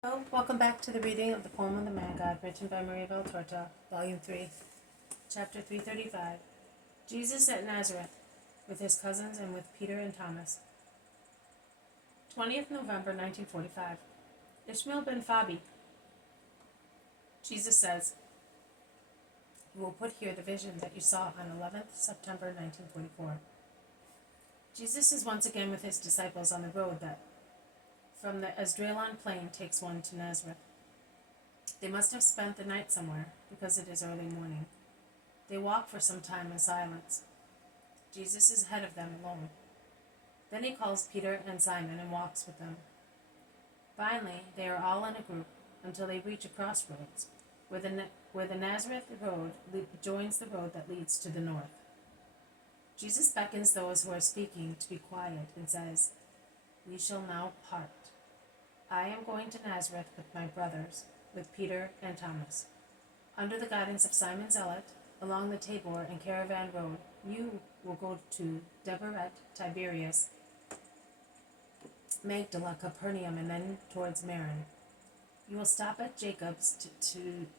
Hello, welcome back to the reading of the poem of the Man God, written by Maria Valtorta, Volume 3, Chapter 335. Jesus at Nazareth, with his cousins and with Peter and Thomas. 20th November 1945. Ishmael ben Fabi. Jesus says, "You will put here the vision that you saw on 11th September 1944. Jesus is once again with his disciples on the road that from the Esdraelon plain takes one to Nazareth. They must have spent the night somewhere, because it is early morning. They walk for some time in silence. Jesus is ahead of them alone. Then he calls Peter and Simon and walks with them. Finally, they are all in a group until they reach a crossroads, where the Nazareth road joins the road that leads to the north. Jesus beckons those who are speaking to be quiet and says, 'We shall now part. I am going to Nazareth with my brothers, with Peter and Thomas. Under the guidance of Simon Zealot, along the Tabor and Caravan Road, you will go to Debaret, Tiberias, Magdala, Capernaum, and then towards Maron. You will stop at Jacob's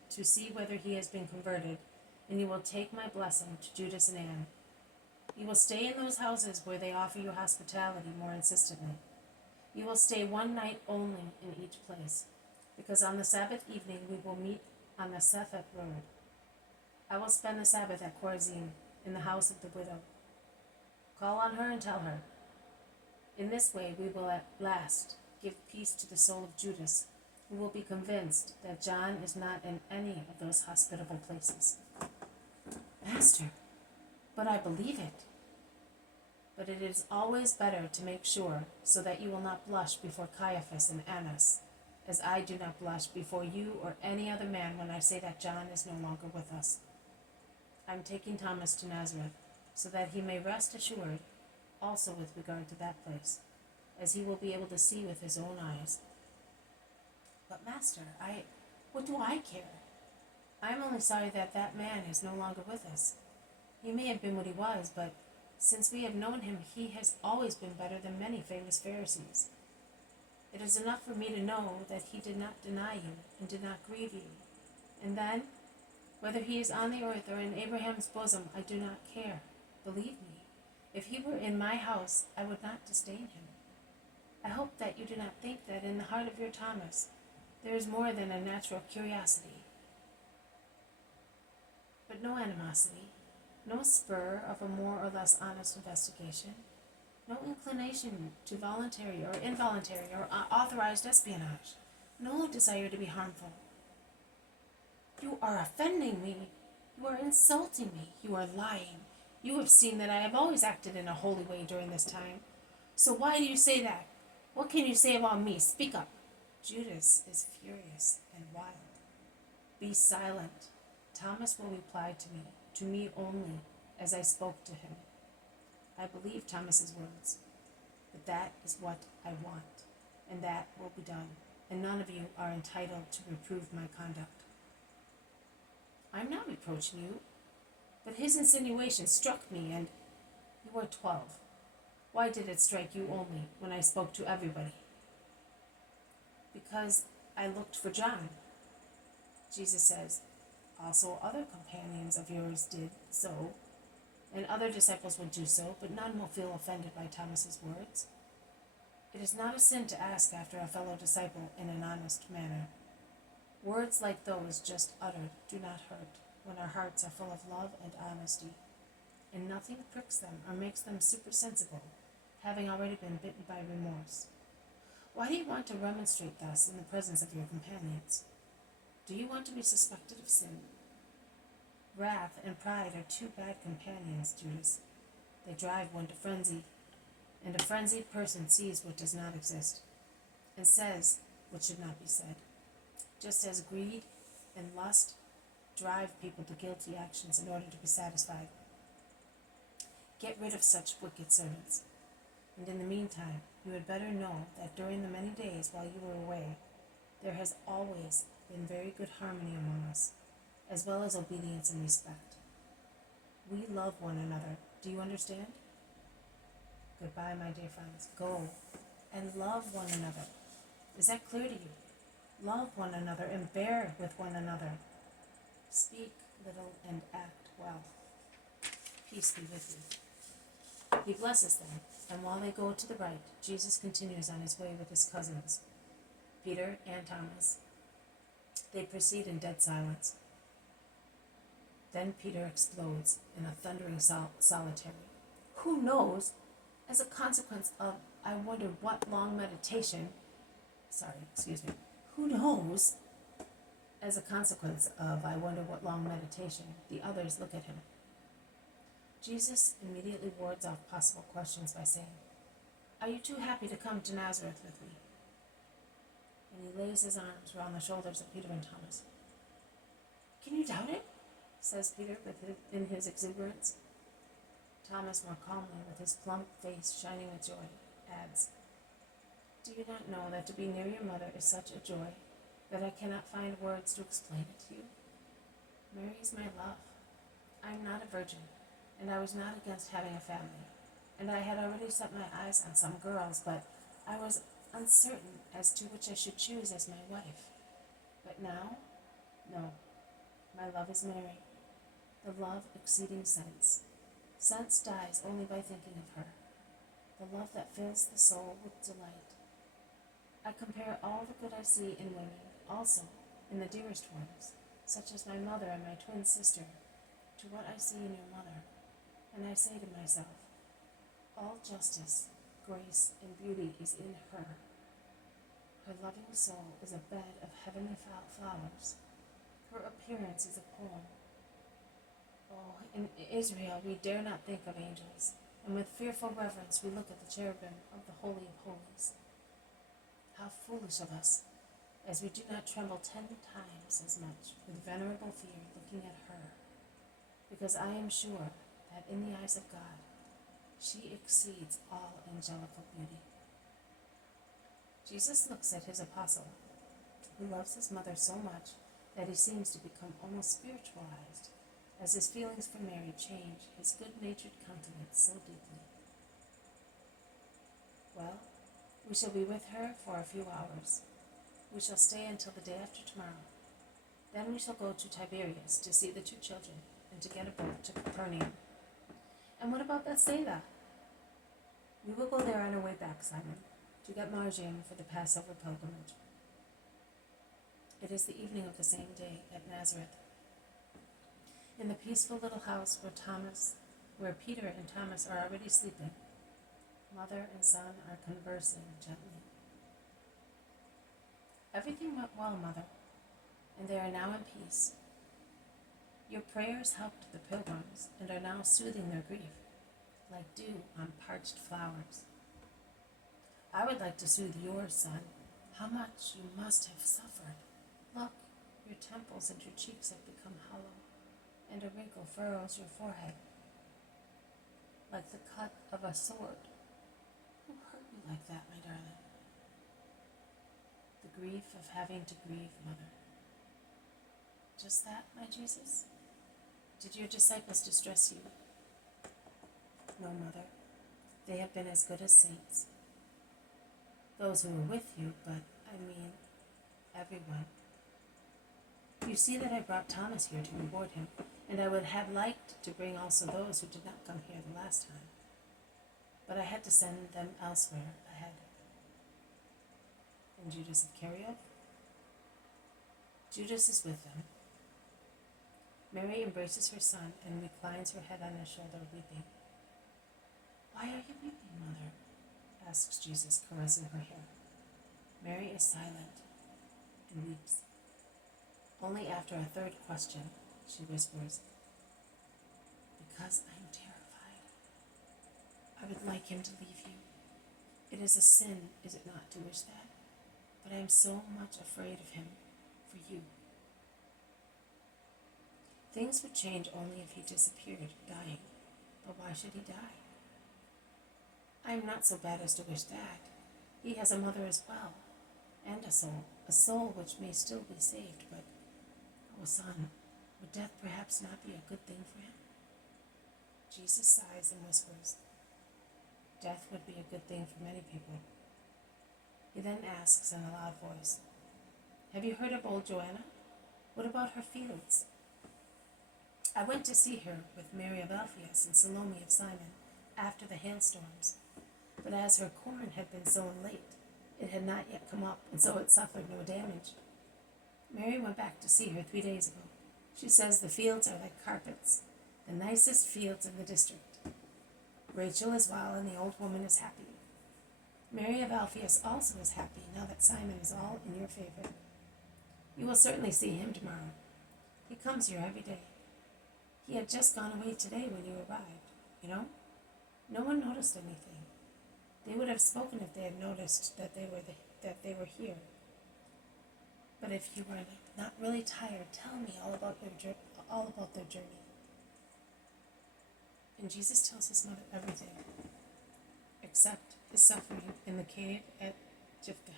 to see whether he has been converted, and you will take my blessing to Judas and Anne. You will stay in those houses where they offer you hospitality more insistently. You will stay one night only in each place, because on the Sabbath evening we will meet on the Sephet road. I will spend the Sabbath at Chorazin, in the house of the widow. Call on her and tell her. In this way we will at last give peace to the soul of Judas, who will be convinced that John is not in any of those hospitable places.' 'Master, but I believe it.' 'But it is always better to make sure, so that you will not blush before Caiaphas and Annas, as I do not blush before you or any other man when I say that John is no longer with us. I am taking Thomas to Nazareth, so that he may rest assured also with regard to that place, as he will be able to see with his own eyes.' 'But, Master, what do I care? I am only sorry that that man is no longer with us. He may have been what he was, but since we have known him, he has always been better than many famous Pharisees. It is enough for me to know that he did not deny you and did not grieve you. And then, whether he is on the earth or in Abraham's bosom, I do not care. Believe me, if he were in my house, I would not disdain him. I hope that you do not think that in the heart of your Thomas there is more than a natural curiosity, but no animosity, no spur of a more or less honest investigation, no inclination to voluntary or involuntary or authorized espionage, no desire to be harmful. You are offending me. You are insulting me. You are lying. You have seen that I have always acted in a holy way during this time. So why do you say that? What can you say about me? Speak up.' Judas is furious and wild. 'Be silent. Thomas will reply to me only, as I spoke to him.' I believe Thomas's words, but that is what I want, and that will be done, and none of you are entitled to reprove my conduct. I am not reproaching you, but his insinuation struck me, and you are 12. Why did it strike you only when I spoke to everybody?' 'Because I looked for John.' Jesus says, 'Also other companions of yours did so, and other disciples will do so, but none will feel offended by Thomas's words. It is not a sin to ask after a fellow disciple in an honest manner. Words like those just uttered do not hurt when our hearts are full of love and honesty, and nothing pricks them or makes them supersensible, having already been bitten by remorse. Why do you want to remonstrate thus in the presence of your companions? Do you want to be suspected of sin? Wrath and pride are two bad companions, Judas. They drive one to frenzy, and a frenzied person sees what does not exist, and says what should not be said, just as greed and lust drive people to guilty actions in order to be satisfied. Get rid of such wicked servants, and in the meantime, you had better know that during the many days while you were away, there has always been very good harmony among us, as well as obedience and respect. We love one another. Do you understand? Goodbye, my dear friends. Go and love one another. Is that clear to you? Love one another and bear with one another. Speak little and act well. Peace be with you. He blesses them, and while they go to the right, Jesus continues on his way with his cousins, Peter and Thomas. They proceed in dead silence. Then Peter explodes in a thundering solitary. Who knows? As a consequence of, I wonder what long meditation. Who knows? As a consequence of, I wonder what long meditation, the others look at him. Jesus immediately wards off possible questions by saying, Are you too happy to come to Nazareth with me? And he lays his arms around the shoulders of Peter and Thomas. Can you doubt it? Says Peter in his exuberance. Thomas, more calmly, with his plump face shining with joy, adds, Do you not know that to be near your mother is such a joy that I cannot find words to explain it to you? Mary is my love. I am not a virgin, and I was not against having a family, and I had already set my eyes on some girls, but I was uncertain as to which I should choose as my wife. But now, no, my love is Mary, the love exceeding sense. Sense dies only by thinking of her, the love that fills the soul with delight. I compare all the good I see in women, also in the dearest ones, such as my mother and my twin sister, to what I see in your mother, and I say to myself, all justice, grace, and beauty is in her. Her loving soul is a bed of heavenly flowers. Her appearance is a poem. Oh, in Israel we dare not think of angels, and with fearful reverence we look at the cherubim of the Holy of Holies. How foolish of us, as we do not tremble 10 times as much with venerable fear looking at her, because I am sure that in the eyes of God she exceeds all angelical beauty. Jesus looks at his apostle, who loves his mother so much that he seems to become almost spiritualized, as his feelings for Mary change his good-natured countenance so deeply. Well, we shall be with her for a few hours. We shall stay until the day after tomorrow. Then we shall go to Tiberias to see the 2 children and to get a boat to Capernaum. And what about Bethsaida? We will go there on our way back, Simon, to get margin for the Passover pilgrimage. It is the evening of the same day at Nazareth. In the peaceful little house where Peter and Thomas are already sleeping, mother and son are conversing gently. Everything went well, Mother, and they are now in peace. Your prayers helped the pilgrims and are now soothing their grief, like dew on parched flowers. I would like to soothe yours, son. How much you must have suffered. Look, your temples and your cheeks have become hollow, and a wrinkle furrows your forehead, like the cut of a sword. Who hurt you like that, my darling? The grief of having to grieve, Mother. Just that, my Jesus? Did your disciples distress you? No, Mother. They have been as good as saints. Those who were with you, but I mean everyone. You see that I brought Thomas here to reward him, and I would have liked to bring also those who did not come here the last time. But I had to send them elsewhere ahead. And Judas of Iscariot? Judas is with them. Mary embraces her son and reclines her head on his shoulder, weeping. Why are you weeping, Mother? Asks Jesus, caressing her hair. Mary is silent and weeps. Only after a third question, she whispers, Because I am terrified. I would like him to leave you. It is a sin, is it not, to wish that? But I am so much afraid of him, for you. Things would change only if he disappeared, dying. But why should he die? I am not so bad as to wish that. He has a mother as well, and a soul which may still be saved, but, oh son, would death perhaps not be a good thing for him? Jesus sighs and whispers, Death would be a good thing for many people. He then asks in a loud voice, Have you heard of old Joanna? What about her fields? I went to see her with Mary of Alphaeus and Salome of Simon after the hailstorms. But as her corn had been sown late, it had not yet come up, and so it suffered no damage. Mary went back to see her 3 days ago. She says the fields are like carpets, the nicest fields in the district. Rachel is well, and the old woman is happy. Mary of Alphaeus also is happy now that Simon is all in your favor. You will certainly see him tomorrow. He comes here every day. He had just gone away today when you arrived, you know? No one noticed anything. They would have spoken if they had noticed that they were here. But if you were not really tired, tell me all about their journey. And Jesus tells his mother everything, except his suffering in the cave at Jephthah.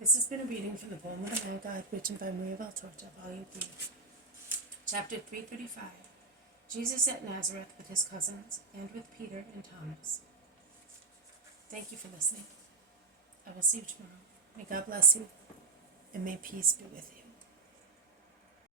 This has been a reading from the poem of the Man God, written by Maria Valtorta, Volume 3, Chapter 335. Jesus at Nazareth with his cousins and with Peter and Thomas. Thank you for listening. I will see you tomorrow. May God bless you, and may peace be with you.